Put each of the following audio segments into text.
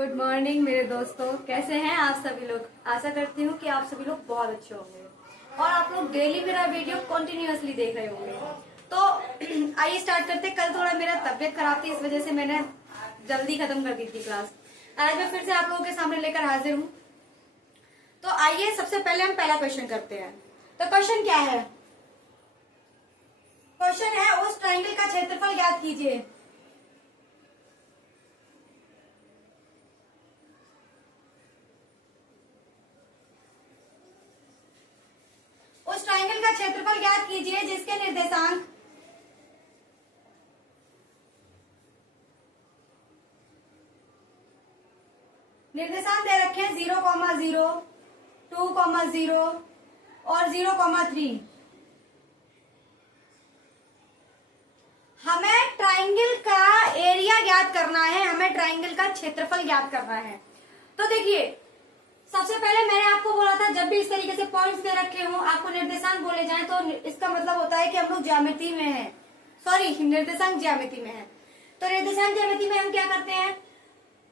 Good morning मेरे दोस्तों, कैसे हैं आप सभी लोग। आशा करती हूँ कि आप सभी लोग बहुत अच्छे होंगे और आप लोग डेली मेरा वीडियो कंटिन्यूअसली देख रहे होंगे। तो आइए स्टार्ट करते हैं। कल थोड़ा मेरा तबीयत खराब थी, इस वजह से मैंने जल्दी खत्म कर दी थी क्लास। आज मैं फिर से आप लोगों के सामने लेकर हाजिर हूँ। तो आइए सबसे पहले हम पहला क्वेश्चन करते हैं। तो क्वेश्चन क्या है? क्वेश्चन है उस ट्राइंगल का क्षेत्रफल ज्ञात कीजिए। उस ट्राइंगल का क्षेत्रफल ज्ञात कीजिए जिसके निर्देशांक दे रखे हैं 0,0, 2,0 और 0,3। हमें ट्राइंगल का एरिया ज्ञात करना है, हमें ट्राइंगल का क्षेत्रफल ज्ञात करना है। तो देखिए, सबसे पहले मैंने आपको बोला था जब भी इस तरीके से पॉइंट्स दे रखे हो, आपको निर्देशांक बोले जाएं तो इसका मतलब होता है कि हम लोग ज्यामिति में हैं। सॉरी, निर्देशांक ज्यामिति में है। तो निर्देशांक ज्यामिति में हम क्या करते हैं?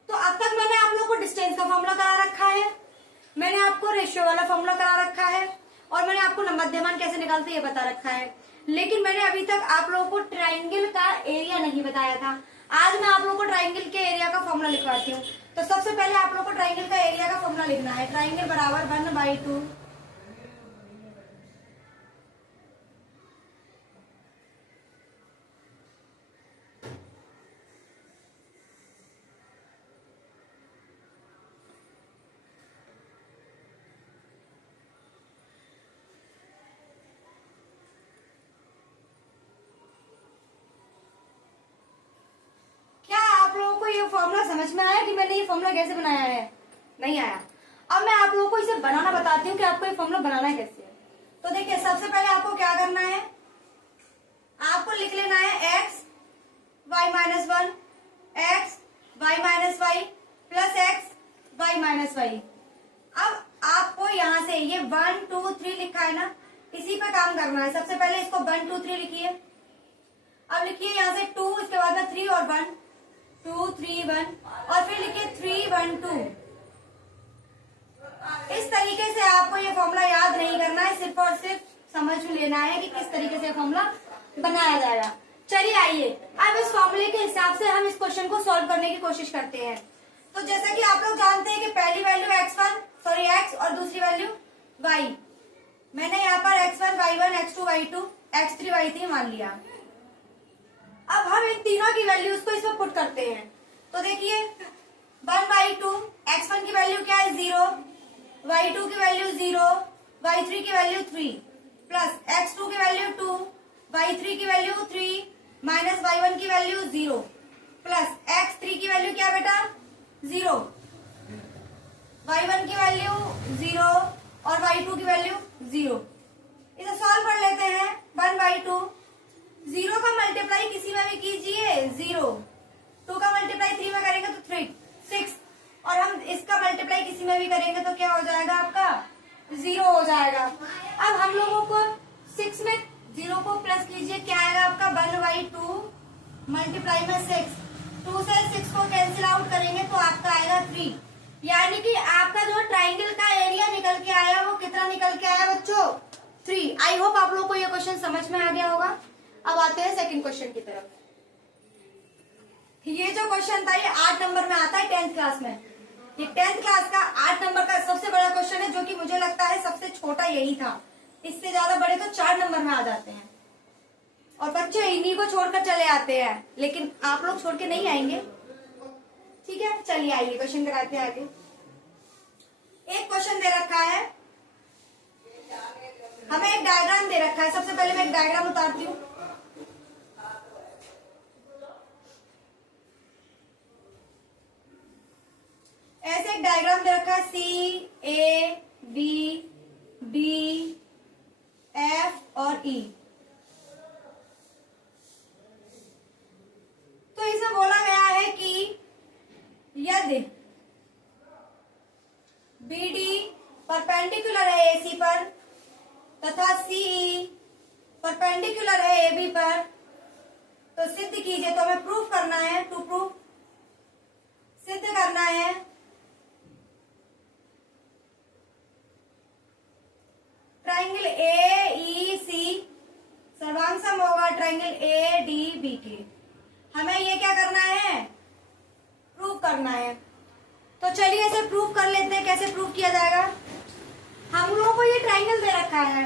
तो अब तक मैंने आप लोगों को डिस्टेंस का फॉर्मूला करा रखा है, मैंने आपको रेशियो वाला फॉर्मूला करा रखा है और मैंने आपको मध्यमान कैसे निकालते ये बता रखा है। लेकिन मैंने अभी तक आप लोगों को ट्राइंगल का एरिया नहीं बताया था। आज मैं आप लोगों को ट्राइंगल के एरिया का फॉर्मूला लिखवाती हूँ। तो सबसे पहले आप लोगों को ट्राइंगल का एरिया का फॉर्मूला लिखना है। ट्राइंगल बराबर 1/2। ये फॉर्मूला समझ में आया कि मैंने ये फॉर्मूला कैसे बनाया है? नहीं आया। अब मैं आप लोगों को इसे बनाना बताती हूँ कि आपको ये फॉर्मूला बनाना कैसे है। तो देखिए, सबसे पहले आपको क्या करना है, आपको लिख लेना है x y-1 x y-y plus x y-y। अब आपको यहाँ से ये 1 2 3 लिखा है ना, इसी पे काम करना है। सबसे पहले इसको 1 2 3 लिखिए। अब लिखिए यहाँ से 2, इसके बाद में 3 और 1, 2 3 1 और फिर लिखिए 3 1 2। इस तरीके से आपको ये फॉर्मूला याद नहीं करना है, सिर्फ और सिर्फ समझ लेना है कि किस तरीके से फॉर्मूला बनाया जाएगा। चलिए आइए अब इस फॉर्मूले के हिसाब से हम इस क्वेश्चन को सॉल्व करने की कोशिश करते हैं। तो जैसा कि आप लोग जानते हैं कि पहली वैल्यू x और दूसरी वैल्यू y। मैंने यहाँ पर x1 y1 x2 y2 x3 y3 मान लिया। अब हम इन तीनों की वैल्यूज को इसमें पुट करते हैं। तो देखिए 1/2, x1 की वैल्यू क्या है 0, y2 की वैल्यू 0, y3 की वैल्यू 3 प्लस x2 की वैल्यू 2, y3 की वैल्यू 3 माइनस y1 की वैल्यू 0 प्लस x3 की वैल्यू क्या बेटा 0, y1 की वैल्यू 0 और y2 की वैल्यू 0। इसे सॉल्व कर लेते हैं। 1/2, 0 का मल्टीप्लाई किसी में भी कीजिए 0, 2 का मल्टीप्लाई 3 में करेंगे तो 3 6 और हम इसका मल्टीप्लाई किसी में भी करेंगे तो क्या हो जाएगा आपका 0 हो जाएगा। अब हम लोगों को 6 में 0 को प्लस कीजिए, क्या आएगा आपका 1/2 मल्टीप्लाई में 6, 2 से 6 को कैंसिल आउट करेंगे तो आपका आएगा 3। यानी कि आपका जो ट्राइंगल का एरिया निकल के आया वो कितना निकल के आया बच्चों 3। आई होप आप लोगों को ये क्वेश्चन समझ में आ गया होगा। अब आते हैं सेकंड क्वेश्चन की तरफ। ये जो क्वेश्चन था ये 8 नंबर में आता है 10th क्लास में। ये 10th क्लास का 8 नंबर का सबसे बड़ा क्वेश्चन है, जो कि मुझे लगता है सबसे छोटा यही था। इससे ज्यादा बड़े तो 4 नंबर में आ जाते हैं और बच्चे इन्हीं को छोड़कर चले आते हैं, लेकिन आप लोग छोड़ के नहीं आएंगे। ठीक है, चलिए आइए क्वेश्चन कराते हैं आगे। एक क्वेश्चन दे रखा है, हमें एक डायग्राम दे रखा है। सबसे पहले मैं एक डायग्राम उतारती हूँ। ऐसे एक डायग्राम दे रखा है CAD DF और E। तो इसमें बोला गया है कि यदि BD परपेंडिकुलर है AC पर तथा CE परपेंडिकुलर है AB पर, तो सिद्ध कीजिए। तो हमें प्रूफ करना है, टू प्रूफ सिद्ध करना है हमें ये क्या करना है, प्रूव करना है। तो चलिए इसे प्रूव कर लेते हैं। कैसे प्रूव किया जाएगा, हम लोगों को ये ट्राइंगल दे रखा है।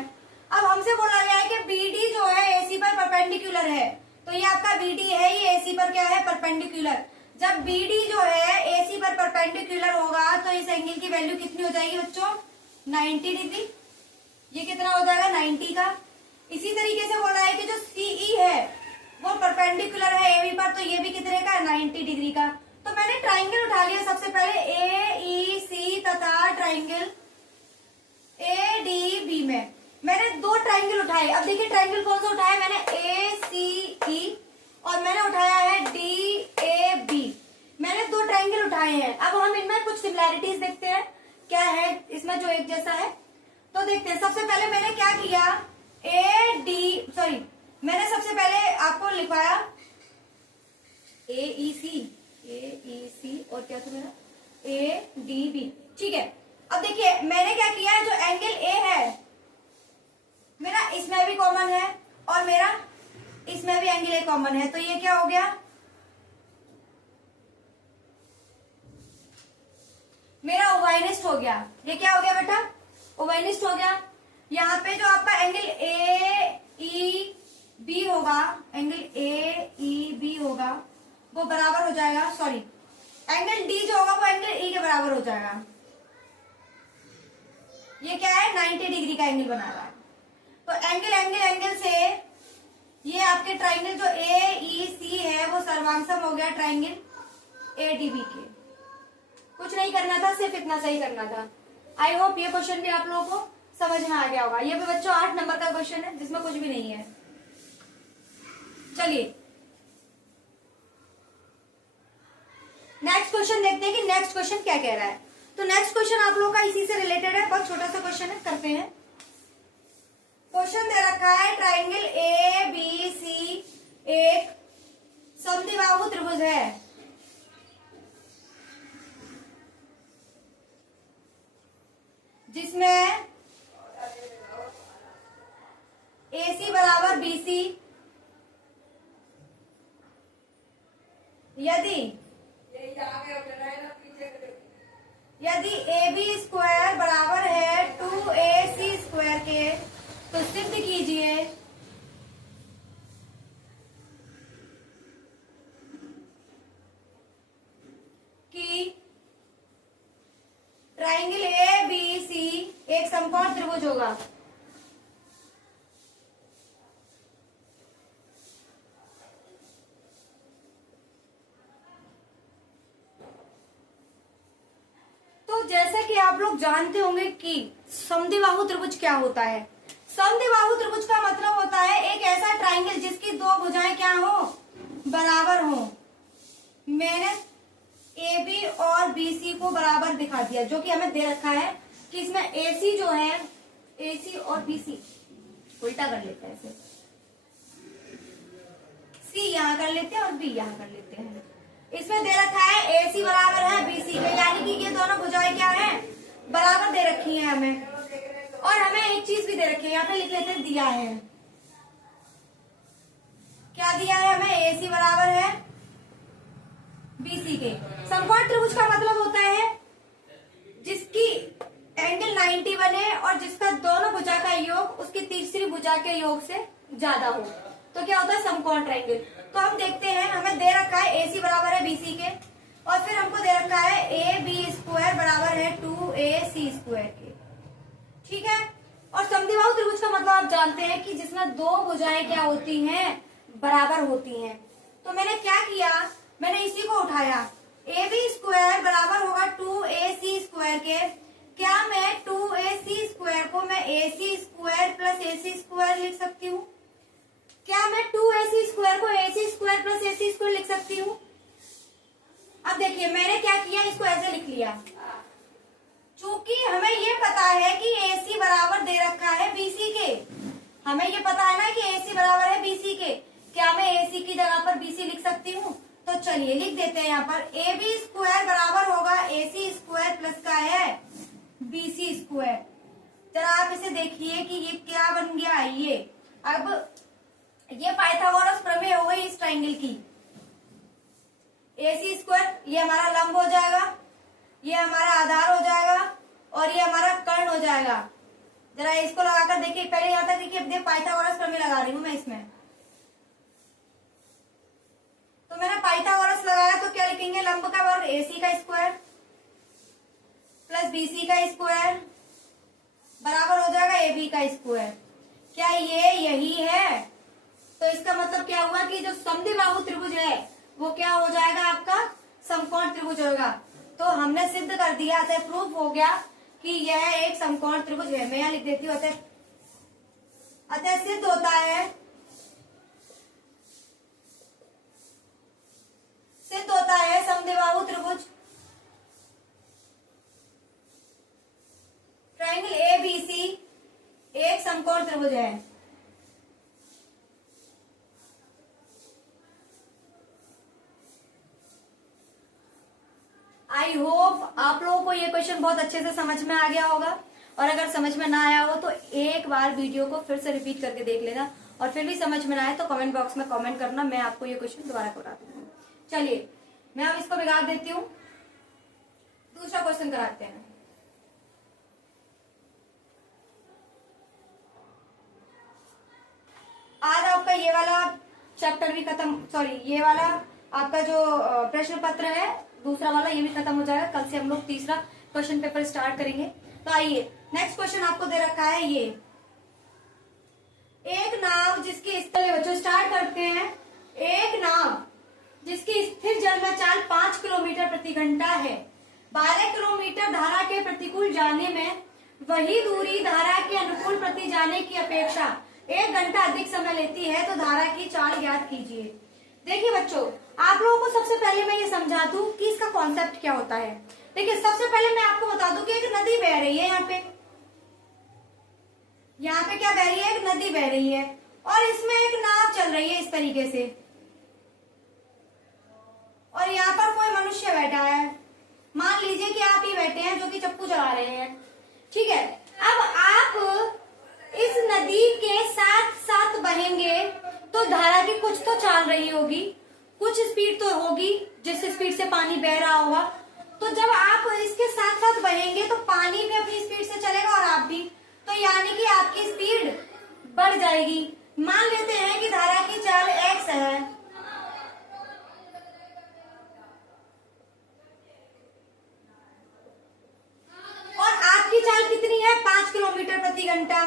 अब हमसे बोला गया है कि बीडी जो है एसी पर परपेंडिकुलर है। तो ये आपका बीडी है, ये एसी पर क्या है, परपेंडिकुलर। जब बीडी जो है एसी पर परपेंडिकुलर होगा तो इस एंगल की वैल्यू कितनी हो जाएगी बच्चों, 90 डिग्री। ये कितना हो जाएगा, 90 का। इसी तरीके से बोला है कि जो सीई है वो परपेंडिकुलर है एबी पर, तो ये भी कितने का, 90 डिग्री का। तो मैंने ट्राइंगल उठा लिया सबसे पहले ए ई सी तथा ट्राइंगल ए डी बी में मैंने 2 ट्राइंगल उठाए। अब देखिए ट्राइंगल कौन सा उठाया मैंने, ए सी ई, और मैंने उठाया है डी ए बी। मैंने 2 ट्राइंगल उठाए हैं। अब हम इनमें कुछ सिमिलैरिटीज देखते हैं क्या है इसमें जो एक जैसा है। तो देखते हैं। सबसे पहले मैंने क्या किया, मैंने सबसे पहले आपको लिखवाया ए ई सी और क्या था मेरा, ए डी बी। ठीक है। अब देखिए मैंने क्या किया, जो एंगल ए है मेरा इसमें भी कॉमन है और मेरा इसमें भी एंगल ए कॉमन है। तो ये क्या हो गया, मेरा ओवाइनिस्ट हो गया। ये क्या हो गया बेटा, ओवाइनिस्ट हो गया। यहाँ पे जो आपका एंगल ए ई बी होगा, एंगल ए ई बी होगा वो बराबर हो जाएगा, सॉरी एंगल डी जो होगा वो एंगल ई के बराबर हो जाएगा। ये क्या है, 90 डिग्री का एंगल बना रहा है। तो एंगल से ये आपके ट्राइंगल जो ए ई सी है वो सर्वांगसम हो गया ट्राइंगल ए डी बी के। कुछ नहीं करना था, सिर्फ इतना सही करना था। आई होप ये क्वेश्चन भी आप लोगों को समझ में आ गया होगा। ये भी बच्चों 8 नंबर का क्वेश्चन है जिसमें कुछ भी नहीं है। चलिए नेक्स्ट क्वेश्चन देखते हैं कि नेक्स्ट क्वेश्चन क्या कह रहा है। तो नेक्स्ट क्वेश्चन आप लोगों का इसी से रिलेटेड है, बहुत छोटा सा क्वेश्चन है, करते हैं। क्वेश्चन दे रखा है ट्राइंगल ए बी सी एक समद्विबाहु त्रिभुज है जिसमें AC बराबर BC, यदि AB स्क्वायर बराबर है 2AC स्क्वायर के, तो सिद्ध कीजिए कि ट्राइंगल ABC एक समकोण त्रिभुज होगा। जैसे कि आप लोग जानते होंगे कि समद्विबाहु त्रिभुज क्या होता है। समद्विबाहु त्रिभुज का मतलब होता है एक ऐसा ट्राइंगल जिसकी 2 भुजाएं क्या हो, बराबर हो। मैंने ए बी और बी सी को बराबर दिखा दिया, जो कि हमें दे रखा है कि इसमें ए सी जो है, ए सी और बी सी उल्टा कर लेते हैं, ऐसे सी यहाँ कर लेते हैं और बी यहाँ कर लेते हैं। इसमें दे रखा है ए सी बराबर है बी सी के, यानी कि ये दोनों भुजाएं क्या है, बराबर दे रखी है हमें। और हमें एक चीज भी दे रखी है, यहाँ पे लिख लेते हैं, दिया है। क्या दिया है हमें, ए सी बराबर है बी सी के। समकोण त्रिभुज का मतलब होता है जिसकी एंगल 90 बने और जिसका दोनों भुजा का योग उसकी तीसरी भुजा के योग से ज्यादा हो, तो क्या होता है, समकोण ट्रायंगल। तो हम देखते हैं, हमें दे रखा है ए सी बराबर है बी सी के, और फिर हमको दे रखा है ए बी स्क्वायर बराबर है 2AC स्क्वायर के। ठीक है। और समद्विबाहु त्रिभुज का मतलब आप जानते हैं कि जिसमें 2 भुजाएं क्या होती हैं, बराबर होती हैं। तो मैंने क्या किया, मैंने इसी को उठाया, ए बी स्क्वायर बराबर होगा 2AC स्क्वायर के। क्या मैं 2AC स्क्वायर को मैं AC square plus AC square लिख सकती हूँ? क्या मैं 2AC स्क्वायर को AC square plus AC square लिख सकती हूँ? अब देखिए मैंने क्या किया, इसको ऐसे लिख लिया। चूंकि हमें ये पता है कि AC बराबर दे रखा है BC के, हमें ये पता है ना कि AC बराबर है BC के, क्या मैं AC की जगह पर BC लिख सकती हूँ? तो चलिए लिख देते हैं। यहाँ पर AB स्क्वायर बराबर होगा AC स्क्वायर प्लस का है BC स्क्वायर। जरा आप इसे देखिए कि ये क्या बन गया। ये अब ये पाइथागोरस प्रमेय हो गई इस ट्राइंगल की। AC स्क्वायर, ये हमारा लंब हो जाएगा, ये हमारा आधार हो जाएगा और ये हमारा कर्ण हो जाएगा। जरा इसको लगाकर देखिए, पहले यहाँ तक देखिए, अब पाइथागोरस प्रमेय लगा रही हूं मैं इसमें। तो मैंने पाइथागोरस लगाया तो क्या लिखेंगे, लंब का वर्ग AC का स्क्वायर प्लस BC का स्क्वायर बराबर हो जाएगा AB का स्क्वायर। क्या ये यही है? तो इसका मतलब क्या हुआ कि जो समद्विबाहु त्रिभुज है वो क्या हो जाएगा, आपका समकोण त्रिभुज होगा। तो हमने सिद्ध कर दिया, अतः प्रूफ हो गया कि यह एक समकोण त्रिभुज है। मैं यहां लिख देती हूँ, अतः सिद्ध होता है, सिद्ध होता है समद्विबाहु त्रिभुज ट्रायंगल ABC एक समकोण त्रिभुज है। आई होप आप लोगों को ये क्वेश्चन बहुत अच्छे से समझ में आ गया होगा, और अगर समझ में ना आया हो तो एक बार वीडियो को फिर से रिपीट करके देख लेना, और फिर भी समझ में ना आए तो कमेंट बॉक्स में कमेंट करना, मैं आपको ये क्वेश्चन दोबारा करा दूंगी। चलिए मैं अब इसको बिगाड़ देती हूँ, दूसरा क्वेश्चन कराते हैं। आज आपका ये वाला चैप्टर भी खत्म, सॉरी ये वाला आपका जो प्रश्न पत्र है दूसरा वाला ये भी खत्म हो जाएगा। कल से हम लोग तीसरा क्वेश्चन पेपर स्टार्ट करेंगे। तो आइए नेक्स्ट क्वेश्चन आपको दे रखा है, ये एक नाव जिसकी बच्चों स्टार्ट करते हैं। एक नाव जिसकी स्थिर जल में चाल 5 किलोमीटर प्रति घंटा है, 12 किलोमीटर धारा के प्रतिकूल जाने में वही दूरी धारा के अनुकूल प्रति जाने की अपेक्षा 1 घंटा अधिक समय लेती है, तो धारा की चाल ज्ञात कीजिए। देखिए बच्चों, आप लोगों को सबसे पहले मैं ये समझा दूं कि इसका कॉन्सेप्ट क्या होता है। देखिए सबसे पहले मैं आपको बता दूं कि एक नदी बह रही है, यहाँ पे क्या बह रही है, एक नदी बह रही है, और इसमें एक नाव चल रही है इस तरीके से, और यहाँ पर कोई मनुष्य बैठा है। मान लीजिए कि आप ही बैठे हैं जो कि चप्पू चला रहे हैं, ठीक है। अब आप इस नदी के साथ साथ बहेंगे तो धारा की कुछ तो चाल रही होगी, कुछ स्पीड तो होगी जिस स्पीड से पानी बह रहा होगा। तो जब आप इसके साथ साथ बहेंगे तो पानी भी अपनी स्पीड से चलेगा और आप भी, तो यानी कि आपकी स्पीड बढ़ जाएगी। मान लेते हैं कि धारा की चाल x है, और आपकी चाल कितनी है, 5 किलोमीटर प्रति घंटा।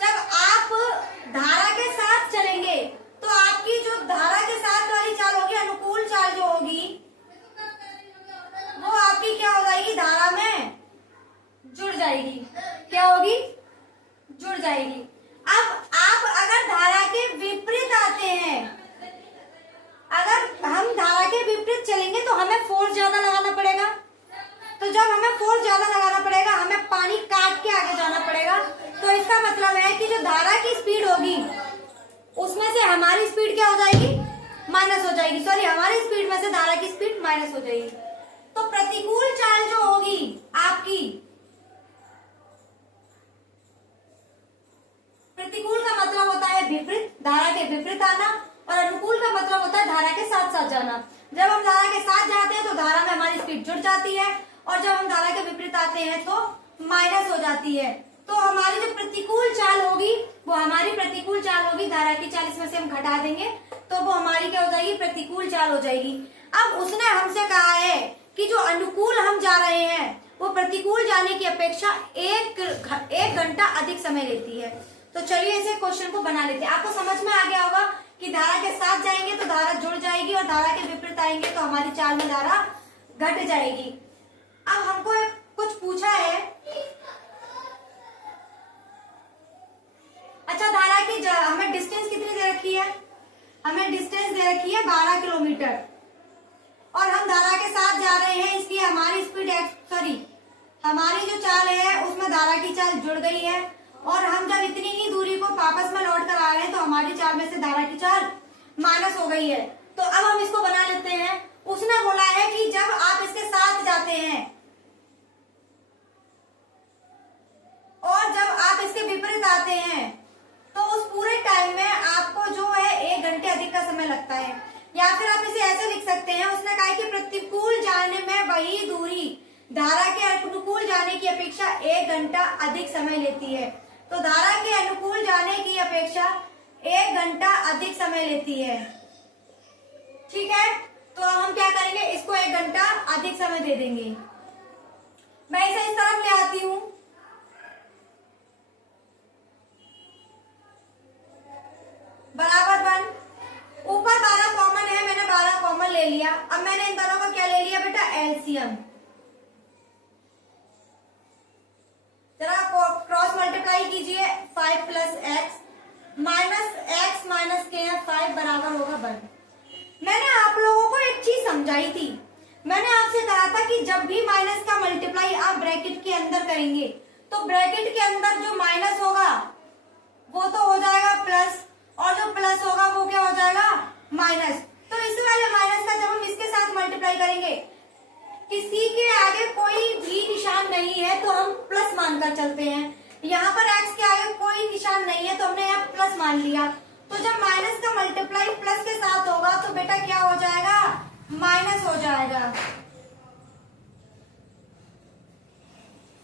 जब आप धारा के साथ चलेंगे तो आपकी जो धारा के साथ वाली चाल होगी, अनुकूल चाल जो होगी, वो आपकी क्या हो जाएगी, धारा में जुड़ जाएगी। क्या होगी, जुड़ जाएगी। अब आप अगर धारा के विपरीत आते हैं, अगर हम धारा के विपरीत चलेंगे तो हमें फोर्स ज्यादा लगाना पड़ेगा। तो जब हमें फोर्स ज्यादा लगाना पड़ेगा, हमें पानी काट के आगे जाना पड़ेगा। तो इसका मतलब है कि जो धारा की स्पीड होगी उसमें से हमारी स्पीड क्या हो जाएगी, माइनस हो जाएगी। सॉरी, हमारी स्पीड में से धारा की स्पीड माइनस हो जाएगी। तो प्रतिकूल चाल जो होगी आपकी, प्रतिकूल का मतलब होता है विपरीत, धारा के विपरीत आना, और अनुकूल का मतलब होता है धारा के साथ साथ जाना। जब हम धारा के साथ जाते हैं तो धारा में हमारी स्पीड जुड़ जाती है, और जब हम धारा के विपरीत आते हैं तो माइनस हो जाती है। तो हमारी जो प्रतिकूल चाल होगी वो हमारी प्रतिकूल चाल होगी, धारा की चाल इसमें से हम घटा देंगे तो वो हमारी क्या हो जाएगी, प्रतिकूल चाल हो जाएगी। अब उसने हमसे कहा है कि जो अनुकूल हम जा रहे हैं वो प्रतिकूल जाने की अपेक्षा 1 घंटा अधिक समय लेती है। तो चलिए इसे क्वेश्चन को बना लेते हैं। आपको समझ में आ गया होगा कि धारा के साथ जाएंगे तो धारा जुड़ जाएगी, और धारा के विपरीत आएंगे तो हमारी चाल में धारा घट जाएगी। अब हमको कुछ पूछा है, अच्छा धारा की हमें डिस्टेंस कितनी दे रखी है, हमें डिस्टेंस दे रखी है 12 किलोमीटर, और हम धारा के साथ जा रहे हैं, इसलिए हमारी स्पीड हमारी जो चाल है उसमें धारा की चाल जुड़ गई है, और हम जब इतनी ही दूरी को वापस में लौट कर आ रहे हैं तो हमारी चाल में से धारा की चाल माइनस हो गई है। तो अब हम इसको बना लेते हैं। उसने बोला है कि जब आप इसके साथ जाते हैं और जब आप इसके विपरीत आते हैं तो उस पूरे टाइम में आपको जो है 1 घंटे अधिक का समय लगता है। या फिर आप इसे ऐसे लिख सकते हैं, उसने कहा कि प्रतिकूल जाने में वही दूरी धारा के अनुकूल जाने की अपेक्षा 1 घंटा अधिक समय लेती है। तो धारा के अनुकूल जाने की अपेक्षा 1 घंटा अधिक समय लेती है। ठीक है, तो हम क्या करेंगे, इसको 1 घंटा अधिक समय दे देंगे। मैं इसे इस तरफ ले आती हूं, बराबर 1। ऊपर 12 कॉमन है, मैंने 12 कॉमन ले लिया। अब मैंने इन दोनों का क्या ले लिया बेटा, एलसीएम। जरा क्रॉस मल्टीप्लाई कीजिए, 5 प्लस एक्स माइनस के है 5 बराबर होगा 1। मैंने आप लोगों को एक चीज समझाई थी, मैंने आपसे कहा था कि जब भी माइनस का मल्टीप्लाई आप ब्रैकेट के अंदर करेंगे तो ब्रैकेट के अंदर जो माइनस होगा वो तो हो जाएगा प्लस, और जो प्लस होगा वो क्या हो जाएगा, माइनस। तो इस वाले माइनस का जब हम इसके साथ मल्टीप्लाई करेंगे, किसी के आगे कोई भी निशान नहीं है तो हम प्लस मानकर चलते हैं। यहाँ पर x के आगे कोई निशान नहीं है तो हमने यहाँ प्लस मान लिया। तो जब माइनस का मल्टीप्लाई प्लस के साथ होगा तो बेटा क्या हो जाएगा, माइनस हो जाएगा।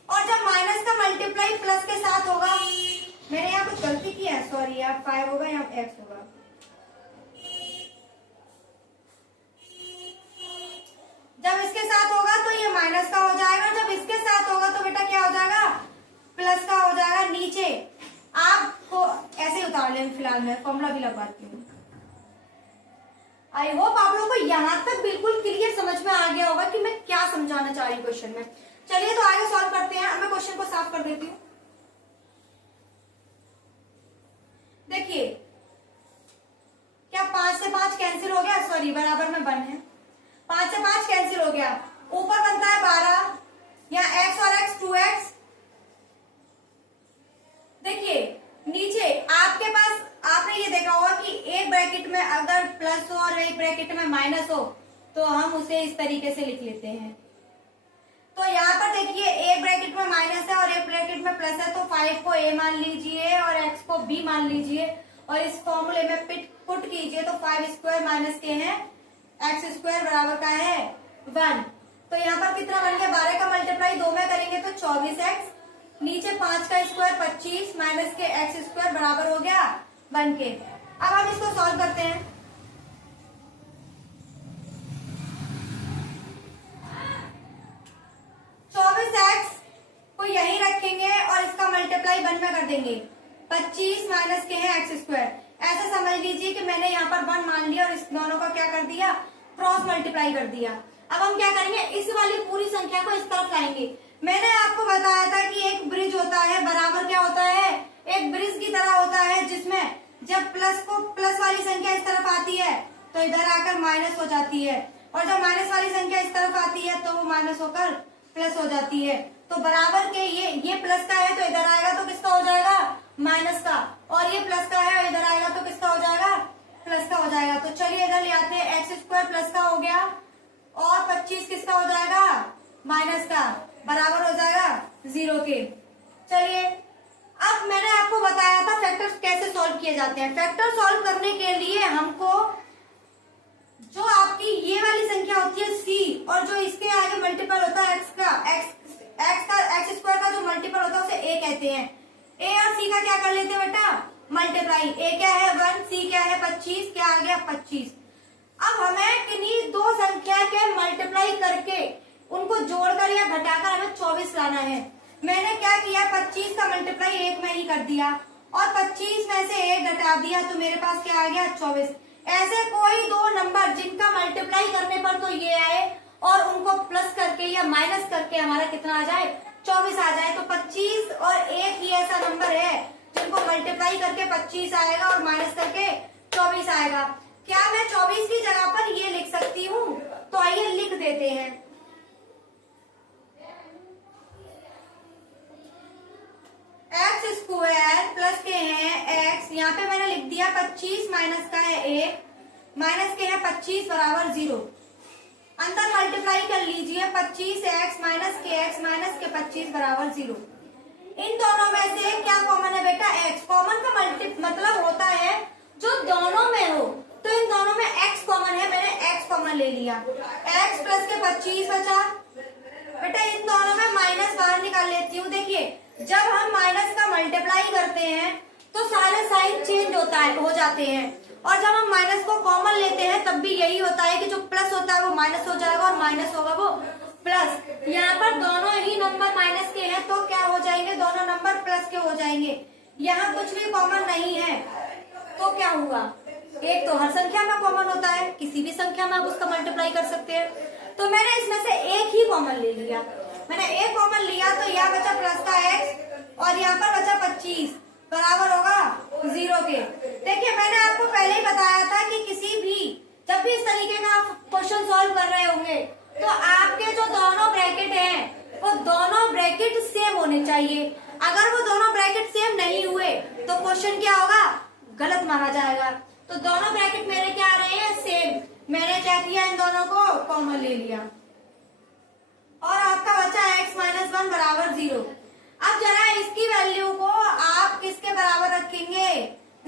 और जब माइनस का मल्टीप्लाई प्लस के साथ होगा, मैंने यहाँ कुछ गलती की है, सॉरी यार, 5 होगा यहाँ x होगा। जब इसके साथ होगा तो ये माइनस का हो जाएगा, जब इसके साथ होगा तो बेटा क्या हो जाएगा, प्लस का हो जाएगा। नीचे आपको ऐसे ही उतार लें, फिलहाल मैं फॉर्मूला भी लगवाती हूँ। आई होप आप लोगों को यहाँ तक बिल्कुल क्लियर समझ में आ गया होगा कि मैं क्या समझाना चाह रही हूँ क्वेश्चन में। चलिए तो आगे सॉल्व करते हैं। अब मैं क्वेश्चन को साफ कर देती हूँ। देखिए, क्या 5 से 5 कैंसिल हो गया, सॉरी बराबर में 1 है, 5 से 5 कैंसिल हो गया, ऊपर बनता है 12, यहाँ x और x 2x। देखिए नीचे आपके पास, आपने ये देखा होगा कि एक ब्रैकेट में अगर प्लस हो और एक ब्रैकेट में माइनस हो तो हम उसे इस तरीके से लिख लेते हैं। तो यहाँ पर देखिए, एक ब्रैकेट में माइनस है और एक ब्रैकेट में प्लस है, तो 5 को a मान लीजिए और x को b मान लीजिए और इस फॉर्मूले में पुट कीजिए। तो 5 स्क्वायर माइनस के है x स्क्वायर बराबर का है 1। तो यहाँ पर कितना बन गया, 12 का मल्टीप्लाई 2 में करेंगे तो 24x, नीचे 5 का स्क्वायर 25 माइनस के x स्क्वायर बराबर हो गया 1 के। अब हम इसको सॉल्व करते हैं। x को यही रखेंगे और इसका मल्टीप्लाई 1 में कर देंगे, 25 माइनस के है x स्क्वायर। ऐसे समझ लीजिए कि मैंने यहाँ पर 1 मान लिया और इस दोनों का क्या कर दिया, क्रॉस मल्टीप्लाई कर दिया। अब हम क्या करेंगे, इस वाली पूरी संख्या को इस तरफ लाएंगे। मैंने आपको बताया था कि एक ब्रिज होता है, बराबर क्या होता है, एक ब्रिज की तरह होता है, जिसमें जब प्लस वाली संख्या इस तरफ आती है तो इधर आकर माइनस हो जाती है, और जब माइनस वाली संख्या इस तरफ आती है तो वो माइनस होकर प्लस हो जाती है। तो बराबर के ये प्लस का है तो इधर आएगा तो किसका हो जाएगा, माइनस का, और ये प्लस का है और इधर आएगा तो किसका हो जाएगा, प्लस का हो जाएगा। तो चलिए इधर ले आते हैं, एक्स स्क्वायर प्लस का हो गया और 25 किसका हो जाएगा, माइनस का, बराबर हो जाएगा 0 के। चलिए अब मैंने आपको बताया था फैक्टर्स कैसे सॉल्व किए जाते हैं। फैक्टर सॉल्व करने के लिए हमको जो आपकी ये वाली संख्या होती है c, और जो इसके आगे मल्टीपल होता है एक्स स्क्वायर का जो मल्टीपल होता है उसे a कहते हैं। a और c का क्या कर लेते हैं बेटा, मल्टीप्लाई। a क्या है 1, c क्या है 25, क्या आ गया 25। अब हमें किन्हीं दो संख्या के मल्टीप्लाई करके उनको जोड़कर या घटाकर हमें 24 लाना है। मैंने क्या किया, 25 का मल्टीप्लाई 1 में ही कर दिया और 25 में से 1 घटा दिया तो मेरे पास क्या आ गया 24। ऐसे कोई दो नंबर जिनका मल्टीप्लाई करने पर तो ये आए और उनको प्लस करके या माइनस करके हमारा कितना आ जाए, 24 आ जाए। तो 25 और 1 ही ऐसा नंबर है जिनको मल्टीप्लाई करके 25 आएगा और माइनस करके 24 आएगा। क्या मैं 24 की जगह पर ये लिख सकती हूँ? तो आइए लिख देते हैं। एक्स स्क्वायर प्लस के हैं एक्स, यहाँ पे मैंने लिख दिया 25 माइनस का है 1 माइनस के है 25 बराबर 0। अंदर मल्टीप्लाई कर लीजिए, 25 एक्स माइनस के 25 बराबर 0। इन दोनों में से क्या कॉमन है बेटा, एक्स। कॉमन का मतलब होता है जो दोनों में हो, तो इन दोनों में x कॉमन है, मैंने x कॉमन ले लिया, x प्लस के 25 बचा। बेटा इन दोनों में माइनस बाहर निकाल लेती हूँ। देखिए जब हम माइनस का मल्टीप्लाई करते हैं तो सारे साइन चेंज हो जाते हैं, और जब हम माइनस को कॉमन लेते हैं तब भी यही होता है कि जो प्लस होता है वो माइनस हो जाएगा और माइनस होगा वो प्लस। यहाँ पर दोनों ही नंबर माइनस के हैं तो क्या हो जाएंगे, दोनों नंबर प्लस के हो जाएंगे। यहाँ कुछ भी कॉमन नहीं है तो क्या हुआ, एक तो हर संख्या में कॉमन होता है, किसी भी संख्या में आप उसका मल्टीप्लाई कर सकते हैं। तो मैंने इसमें से एक ही कॉमन ले लिया, मैंने एक कॉमन लिया तो यहाँ बचा प्लस का x और यहाँ पर बचा 25 बराबर होगा 0 के। देखिए मैंने आपको पहले ही बताया था कि किसी भी जब भी इस तरीके का आप क्वेश्चन सॉल्व कर रहे होंगे तो आपके जो दोनों ब्रैकेट हैं वो दोनों ब्रैकेट सेम होने चाहिए। अगर वो दोनों ब्रैकेट सेम नहीं हुए तो क्वेश्चन क्या होगा, गलत माना जाएगा। तो दोनों ब्रैकेट मेरे क्या आ रहे हैं, सेम। मैंने क्या किया, इन दोनों को कॉमन ले लिया और आपका बचा x माइनस 1 बराबर 0। अब जरा इसकी वैल्यू को आप किसके बराबर रखेंगे,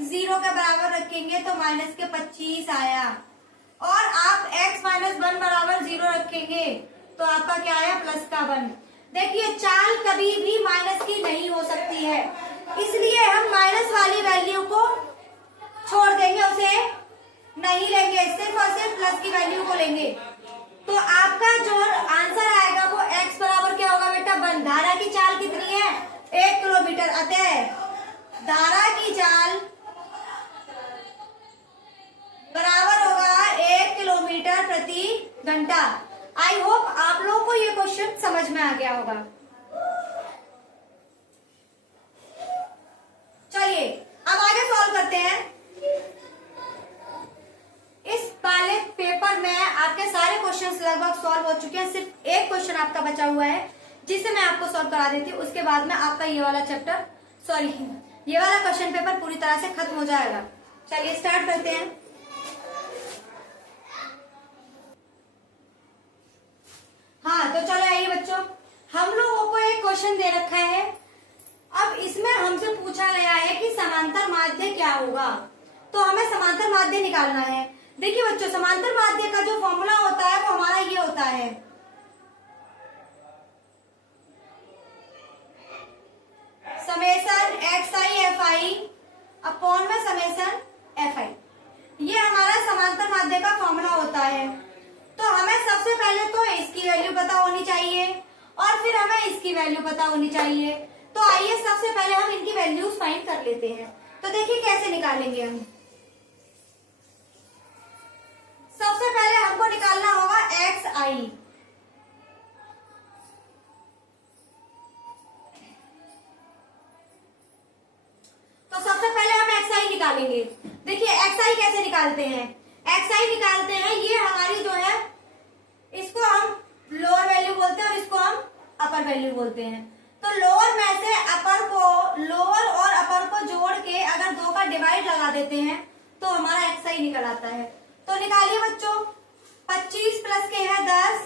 0 के बराबर रखेंगे तो माइनस के 25 आया, और आप x माइनस 1 बराबर 0 रखेंगे तो आपका क्या आया, प्लस का 1। देखिए चाल कभी भी माइनस की नहीं हो सकती है, इसलिए हम माइनस वाली वैल्यू को छोड़ देंगे, उसे नहीं लेंगे, सिर्फ और सिर्फ प्लस की वैल्यू को लेंगे। तो आपका जो आंसर आएगा वो x बराबर क्या होगा बेटा, 1। धारा की चाल कितनी है, 1 किलोमीटर, अतः धारा की चाल बराबर होगा 1 किलोमीटर प्रति घंटा। आई होप आप लोगों को ये क्वेश्चन समझ में आ गया होगा। चलिए अब आगे सॉल्व करते हैं। इस वाले पेपर में आपके सारे क्वेश्चंस लगभग सॉल्व हो चुके हैं, सिर्फ एक क्वेश्चन आपका बचा हुआ है जिसे मैं आपको सॉल्व करा देती हूँ। उसके बाद में आपका ये वाला चैप्टर, सॉरी ये वाला क्वेश्चन पेपर पूरी तरह से खत्म हो जाएगा। चलिए स्टार्ट करते हैं। हाँ तो चलो आइए बच्चों, हम लोगों को एक क्वेश्चन दे रखा है। अब इसमें हमसे पूछा गया है कि समांतर माध्य क्या होगा, तो हमें समांतर माध्य निकालना है। देखिए बच्चों समांतर माध्य का जो फॉर्मूला होता है वो हमारा ये होता है, समेशन xi fi अपॉन में समेशन fi। ये हमारा समांतर माध्य का फॉर्मूला होता है। तो हमें सबसे पहले तो इसकी वैल्यू पता होनी चाहिए और फिर हमें इसकी वैल्यू पता होनी चाहिए। तो आइए सबसे पहले हम इनकी वैल्यूज फाइंड कर लेते हैं। तो देखिए कैसे निकालेंगे हम। सबसे पहले हमको निकालना होगा xi। तो सबसे पहले हम xi निकालेंगे। देखिए xi कैसे निकालते हैं, xi निकालते हैं, ये हमारी जो है इसको हम लोअर वैल्यू बोलते हैं और इसको हम अपर वैल्यू बोलते हैं। तो लोअर में से अपर को, लोअर और अपर को जोड़ के अगर 2 का डिवाइड लगा देते हैं तो हमारा xi निकल आता है। तो निकालिए बच्चों, 25 प्लस के है 10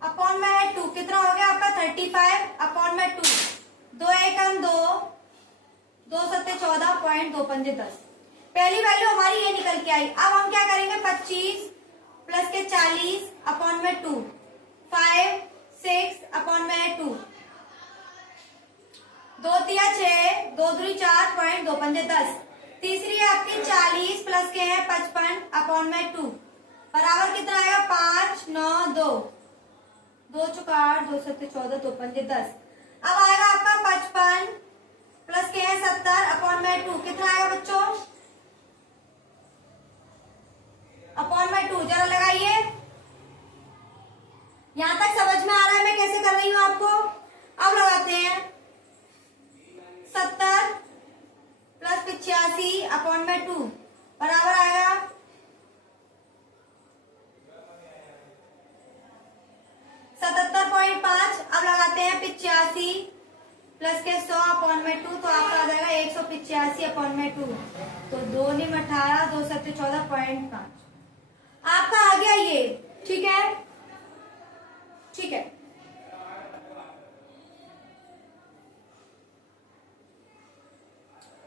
अपॉन में है 2, कितना हो गया आपका 35 अपॉन में 2, 2 एकम 2, 2 सत्ते 14, पॉइंट 2 पंजे 10। पहली वैल्यू हमारी ये निकल के आई। अब हम क्या करेंगे, 25 प्लस के 40 अपॉन में 2, 5 6 अपॉन में 2, 2 तिया 6, 2 दूनी 4, पॉइंट 2 पंजे 10। तीसरी है आपकी 40 प्लस के है 55 अपॉन में 2 बराबर कितना आएगा 5 9 2, 2 चौका 8, 2 सत्ते 14, 2 पंजे 10। अब आएगा आपका 55 प्लस के है 70 अपॉन में 2, कितना आएगा बच्चों, अपॉन में 2। जरा लगाइए, यहां तक समझ में आ रहा है मैं कैसे कर रही हूं आपको। अब लगाते हैं 70 प्लस 85 अपॉन में 2 बराबर आएगा 77.5। अब लगाते हैं 85 प्लस के 100 अपॉन में 2, तो आपका आ जाएगा 185 अपॉन में 2। तो 2 निम 18, 2 सत्ते 14.5 आपका आ गया ये। ठीक है, ठीक है।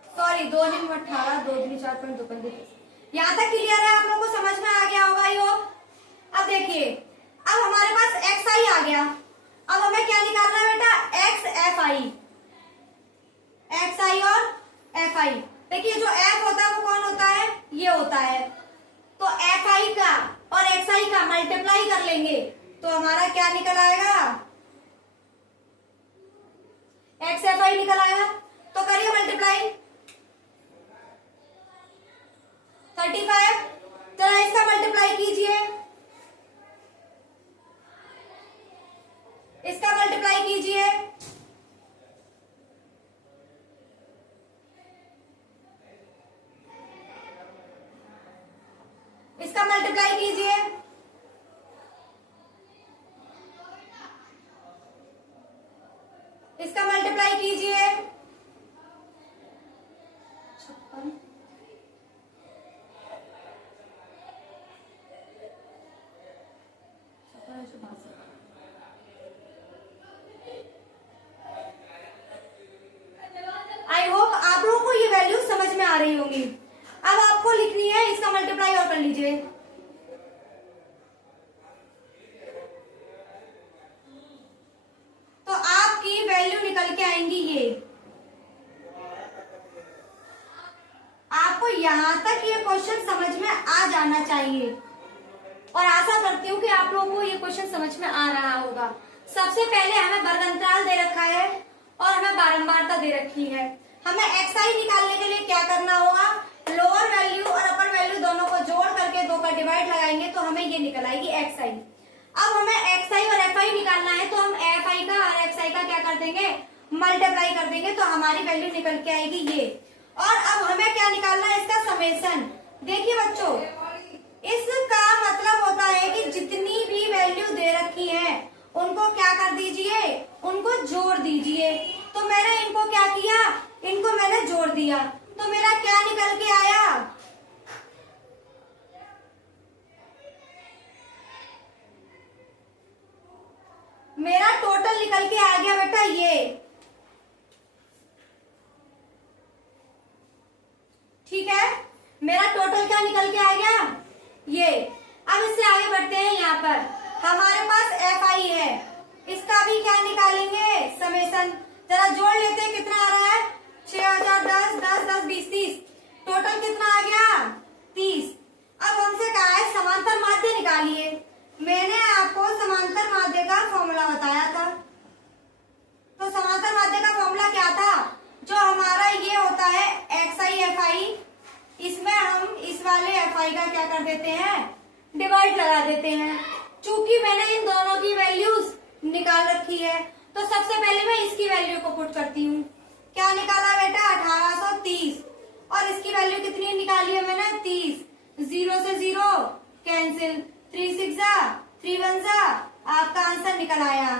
सॉरी 2 निम 18, 2 दूनी 4, 2 पंजे 10। यहाँ तक क्लियर है? आप लोगों को समझ में आ गया होगा ये। अब देखिए, अब हमारे पास एक्स आई आ गया। अब हमें क्या निकालना है बेटा? एक्स एफ आई, एक्स आई और एफ आई। देखिए जो एफ होता है वो कौन होता है? ये होता है। तो एफ आई का और एक्स आई का मल्टीप्लाई कर लेंगे तो हमारा क्या निकल आएगा? एक्स एफ आई निकल आएगा। तो करिए मल्टीप्लाई। 35। चलो इसका मल्टीप्लाई कीजिए, इसका मल्टीप्लाई कीजिए। इसका मल्टीप्लाई कीजिए। इसका मल्टीप्लाई कीजिए। 56। आई होप आप लोगों को ये वैल्यू समझ में आ रही होंगी। अब आपको लिखनी है, इसका मल्टीप्लाई और कर लीजिए। तो आपकी वैल्यू निकल के आएंगी ये। आपको यहां तक ये क्वेश्चन समझ में आ जाना चाहिए और आशा करती हूँ कि आप लोगों को ये क्वेश्चन समझ में आ रहा होगा। सबसे पहले हमें वर्गांतराल दे रखा है और हमें बारंबारता दे रखी है। हमें एक्स आई निकालने के लिए क्या करना होगा? लोअर वैल्यू और अपर वैल्यू दोनों को जोड़ करके 2 का डिवाइड लगाएंगे तो हमें ये निकल आएगी एक्स आई। अब हमें एक्स आई और एफ आई निकालना है तो हम एफ आई का और एक्स आई का क्या कर देंगे? मल्टीप्लाई कर देंगे तो हमारी वैल्यू निकल के आएगी ये। और अब हमें क्या निकालना है? इसका समेशन। देखिए बच्चों, इसका मतलब होता है कि जितनी भी वैल्यू दे रखी है उनको क्या कर दीजिए? उनको जोड़ दीजिए। तो मैंने इनको क्या किया? इनको मैंने जोड़ दिया तो मेरा क्या निकल के आया? मेरा टोटल निकल के आ गया बेटा ये। ठीक है, मेरा टोटल क्या निकल के आ गया? ये। अब इससे आगे बढ़ते हैं। यहाँ पर हमारे पास एफ आई है, इसका भी क्या निकालेंगे? समेशन। जरा जोड़ लेते हैं, कितना आ रहा है? 6000, 10, 10, 10, 20, 30। टोटल कितना आ गया? 30। अब हमसे कहा है समांतर माध्य निकालिए। मैंने आपको समांतर माध्य का फॉर्मूला बताया था। तो समांतर माध्य का फॉर्मूला क्या था? जो हमारा ये होता है एक्स आई एफ आई, इसमें हम इस वाले एफ आई का क्या कर देते हैं? डिवाइड लगा देते हैं। चूंकि मैंने इन दोनों की वैल्यूज निकाल रखी है तो सबसे पहले मैं इसकी वैल्यू को पुट करती हूँ। क्या निकाला बेटा? 1830। और इसकी वैल्यू कितनी निकाली है मैंने? 30। 0 से 0 कैंसिल, 3 6 3 1 आपका आंसर निकल आया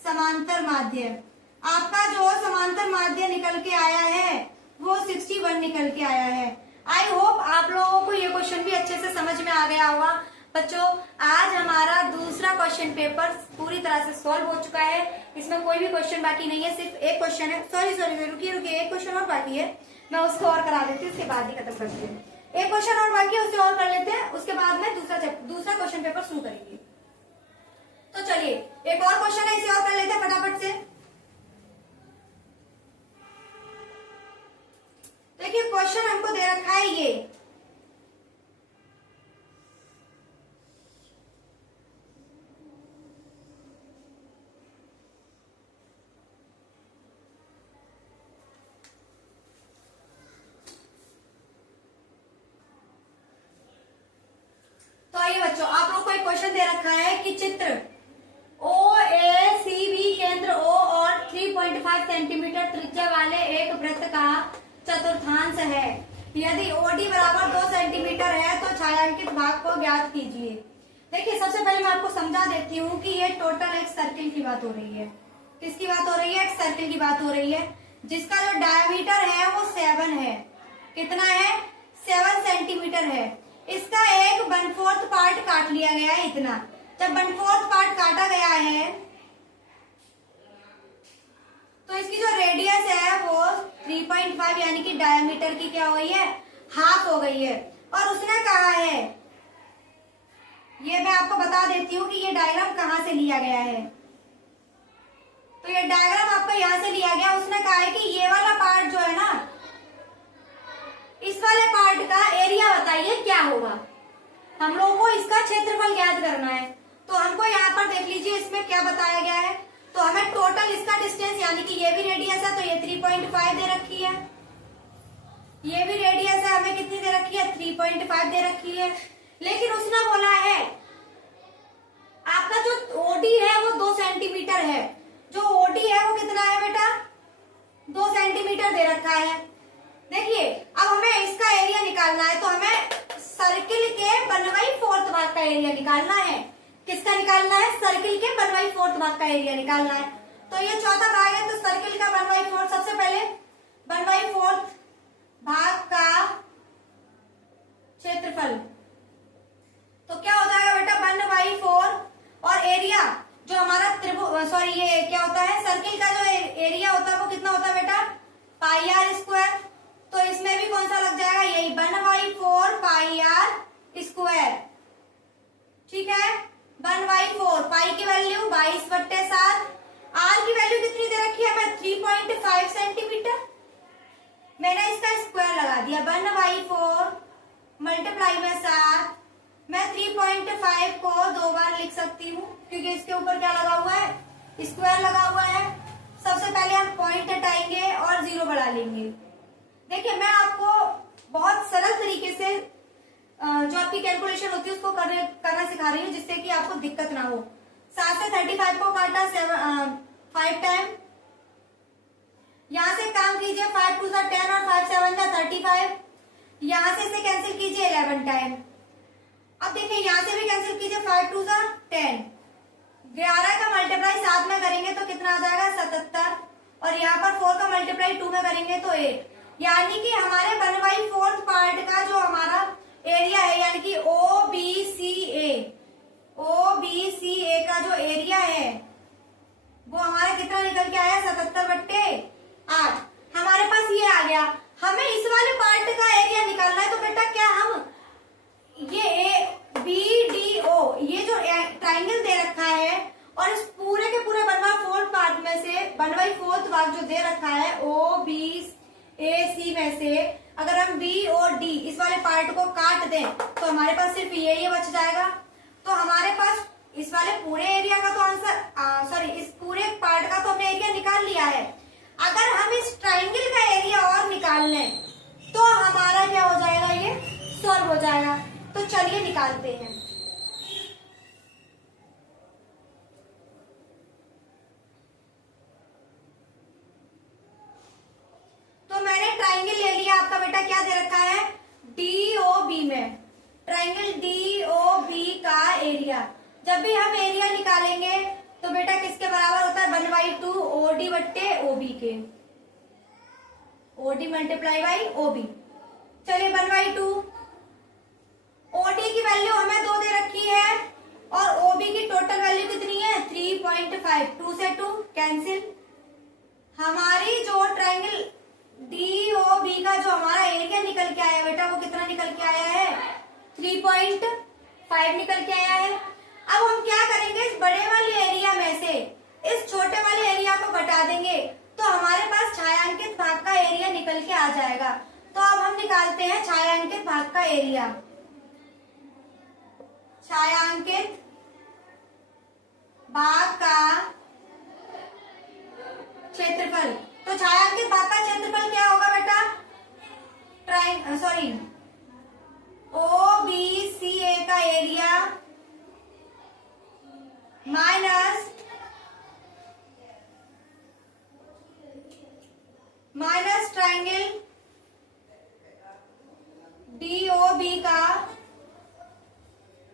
समांतर माध्य। आपका जो समांतर माध्य निकल के आया है वो 61 निकल के आया है। आई होप आप लोगों को ये क्वेश्चन भी अच्छे से समझ में आ गया होगा। बच्चों, आज हमारा दूसरा क्वेश्चन पेपर पूरी तरह से सॉल्व हो चुका है। इसमें कोई भी क्वेश्चन बाकी नहीं है, सिर्फ एक क्वेश्चन है। सॉरी रुकिए, एक क्वेश्चन और बाकी है, मैं उसको और करा देती हूँ, उसके बाद ही खत्म करती हूँ। एक क्वेश्चन और बाकी है, उसे और कर लेते हैं, उसके बाद में दूसरा क्वेश्चन पेपर शुरू करेंगे। तो चलिए एक और क्वेश्चन है, इसे और कर लेते हैं फटाफट से। देखिए क्वेश्चन हमको दे रखा है ये। तो आइए बच्चों, आप लोग को एक क्वेश्चन दे रखा है कि चित्र ओ ए सी बी केंद्र O और 3.5 सेंटीमीटर त्रिज्या वाले एक वृत्त का चतुर्थांश है। यदि ओडी बराबर 2 सेंटीमीटर है तो छायांकित भाग को ज्ञात कीजिए। देखिए सबसे पहले मैं आपको समझा देती हूँ कि ये टोटल एक सर्किल की बात हो रही है। किसकी बात हो रही है? एक सर्किल की बात हो रही है जिसका जो डायमीटर है वो 7 है। कितना है? 7 सेंटीमीटर है। इसका एक 1/4 पार्ट काट लिया गया है इतना। जब 1/4 पार्ट काटा गया है तो इसकी जो रेडियस है वो 3.5 यानी कि डायमीटर की क्या हुई है? हाफ हो गई है। और उसने कहा है, ये मैं आपको बता देती हूँ कि ये डायग्राम कहाँ से लिया गया है। तो ये डायग्राम आपको यहाँ से लिया गया। उसने कहा है कि ये वाला पार्ट जो है ना, इस वाले पार्ट का एरिया बताइए क्या होगा। हम लोगों को इसका क्षेत्रफल ज्ञात करना है। तो हमको यहाँ पर देख लीजिए इसमें क्या बताया गया है। तो हमें टोटल इसका डिस्टेंस, यानी कि ये भी रेडियस है तो ये 3.5 दे रखी है, ये भी रेडियस है, हमें कितनी दे रखी है, 3.5 दे रखी है। लेकिन उसने बोला है आपका जो ओडी है वो 2 सेंटीमीटर है। जो ओडी है वो कितना है बेटा, 2 सेंटीमीटर दे रखा है। देखिए अब हमें इसका एरिया निकालना है। तो हमें सर्किल के 1/4 भाग का एरिया निकालना है। किसका निकालना है, सर्किल के 1/4 भाग का एरिया निकालना है। तो ये चौथा भाग है, तो सर्किल का 1/4, सबसे पहले 1/4 भाग का क्षेत्रफल। तो क्या हो जाएगा बेटा, 1/4 और एरिया जो हमारा सॉरी ये क्या होता है, सर्किल का जो एरिया होता है वो कितना होता है बेटा, πr²। तो इसमें भी कौन सा लग जाएगा, यही 1/4 πr²। ठीक है, 1/4, पाई की वैल्यू 22/7, आर की वैल्यू कितनी दे रखी है हमें, 3.5 सेंटीमीटर। मैंने इसका स्क्वायर लगा दिया, 1/4 मल्टीप्लाई में 7। मैं 3.5 को 2 बार लिख सकती हूँ क्योंकि इसके ऊपर क्या लगा हुआ है, स्क्वायर लगा हुआ है। सबसे पहले हम पॉइंट हटाएंगे और 0 बढ़ा लेंगे। देखिए मैं आपको बहुत सरल तरीके से जो आपकी कैलकुलेशन होती है उसको करना सिखा रही हूँ, जिससे कि आपको दिक्कत ना हो। 7 से 35 को काटा 5 टाइम, यहाँ से काम कीजिए, 5 2 10 और 5 7 35। यहाँ से इसे कैंसिल कीजिए 11 टाइम। अब देखिए यहाँ से भी कैंसिल कीजिए, 5 2 10। 11 का मल्टीप्लाई 7 में करेंगे तो कितना आ जाएगा, 77। और यहाँ पर 4 का मल्टीप्लाई 2 में करेंगे तो 8। यानी कि हमारे 1/4 पार्ट का जो हमारा एरिया है, यानी कि OBCA का जो एरिया है वो हमारा कितना निकल के आया, 77/8। हमारे पास ये आ गया। हमें इस वाले पार्ट का एरिया निकालना है। तो बेटा क्या हम ये BDO, ये जो ट्राइंगल दे रखा है और इस पूरे के पूरे 1/4 पार्ट में से 1/4 भाग जो दे रखा है OBAC में से अगर हम B और D इस वाले पार्ट को काट दें तो हमारे पास सिर्फ ये बच जाएगा। तो हमारे पास इस वाले पूरे एरिया का तो आंसर इस पूरे पार्ट का तो हमने एरिया निकाल लिया है। अगर हम इस ट्राइंगल का एरिया और निकाल लें तो हमारा क्या हो जाएगा, ये सॉल्व हो जाएगा। तो चलिए निकालते हैं। तो मैंने ट्राइंगल ले लिया, आपका बेटा क्या दे रखा है, DOB में ट्राइंगल DOB का एरिया। जब भी हम एरिया निकालेंगे तो बेटा किसके बराबर होता है, 1/2 OD/OB के, OD मल्टीप्लाई बाई OB। चलिए 1/2, OD की वैल्यू हमें 2 दे रखी है और OB की टोटल वैल्यू कितनी है, 3.5। 2 से 2 कैंसिल। हमारी जो ट्राइंगल DOB का जो हमारा एरिया निकल के आया बेटा वो कितना निकल के आया है, 3.5 निकल के आया है। अब हम क्या करेंगे, इस बड़े वाले एरिया में से इस छोटे वाले एरिया को घटा देंगे तो हमारे पास छायांकित भाग का एरिया निकल के आ जाएगा। तो अब हम निकालते हैं छायांकित भाग का एरिया। छायांकित भाग का क्षेत्रफल। तो छायांकित भाग का क्षेत्रफल क्या होगा बेटा, OBCA का एरिया माइनस ट्राइंगल DOB का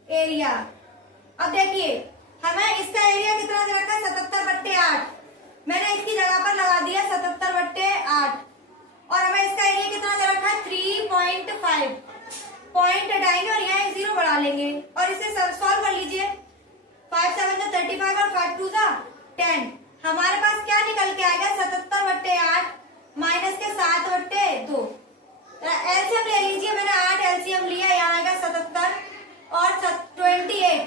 एरिया। अब देखिए हमें इसका एरिया कितना दे रखा है, 77/8। मैंने इसकी जगह पर लगा दिया 77/8 और हमें इसका एरिया कितना दे रखा है, 3.5। पॉइंट हटाएंगे और यहाँ 0 बढ़ा लेंगे और इसे सॉल्व कर लीजिए। 5 7 35 और 5 2 10। हमारे पास क्या निकल के आएगा, 77/8 माइनस के 7/2। एलसीएम ले लीजिए, मैंने 8 एलसीएम लिया, यहाँ आएगा 77 और 28।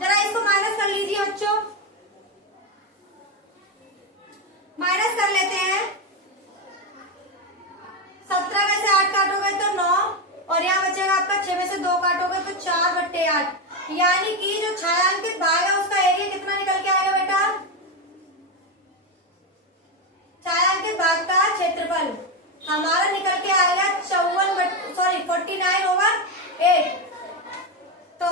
जरा इसको माइनस कर लीजिए बच्चों, माइनस कर लेते हैं। 17 में से 8 काटोगे तो 9 और यहाँ बचेगा आपका 6 में से 2 काटोगे तो 4/8, यानी कि जो छायांकित भाग है उसका एरिया कितना निकल के आएगा बेटा? छायांकित भाग का क्षेत्रफल हमारा निकल के आएगा 49/8। तो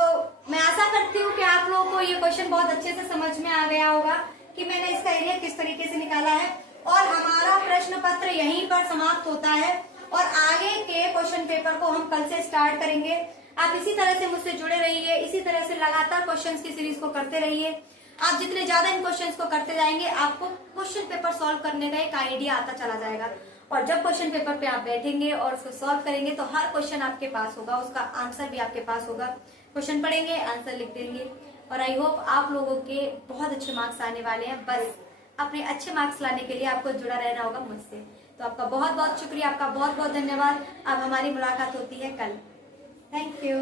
मैं आशा करती हूँ कि आप लोगों को ये क्वेश्चन बहुत अच्छे से समझ में आ गया होगा कि मैंने इसका एरिया किस तरीके से निकाला है। और हमारा प्रश्न पत्र यहीं पर समाप्त होता है और आगे के क्वेश्चन पेपर को हम कल से स्टार्ट करेंगे। आप इसी तरह से मुझसे जुड़े रहिए, इसी तरह से लगातार क्वेश्चंस की सीरीज को करते रहिए। आप जितने ज्यादा इन क्वेश्चंस को करते जाएंगे आपको क्वेश्चन पेपर सॉल्व करने का एक आइडिया आता चला जाएगा। और जब क्वेश्चन पेपर पे आप बैठेंगे और उसको सॉल्व करेंगे तो हर क्वेश्चन आपके पास होगा, उसका आंसर भी आपके पास होगा। क्वेश्चन पढ़ेंगे, आंसर लिख देंगे और आई होप आप लोगों के बहुत अच्छे मार्क्स आने वाले हैं। बस अपने अच्छे मार्क्स लाने के लिए आपको जुड़ा रहना होगा मुझसे। तो आपका बहुत बहुत शुक्रिया, आपका बहुत बहुत धन्यवाद। अब हमारी मुलाकात होती है कल। Thank you.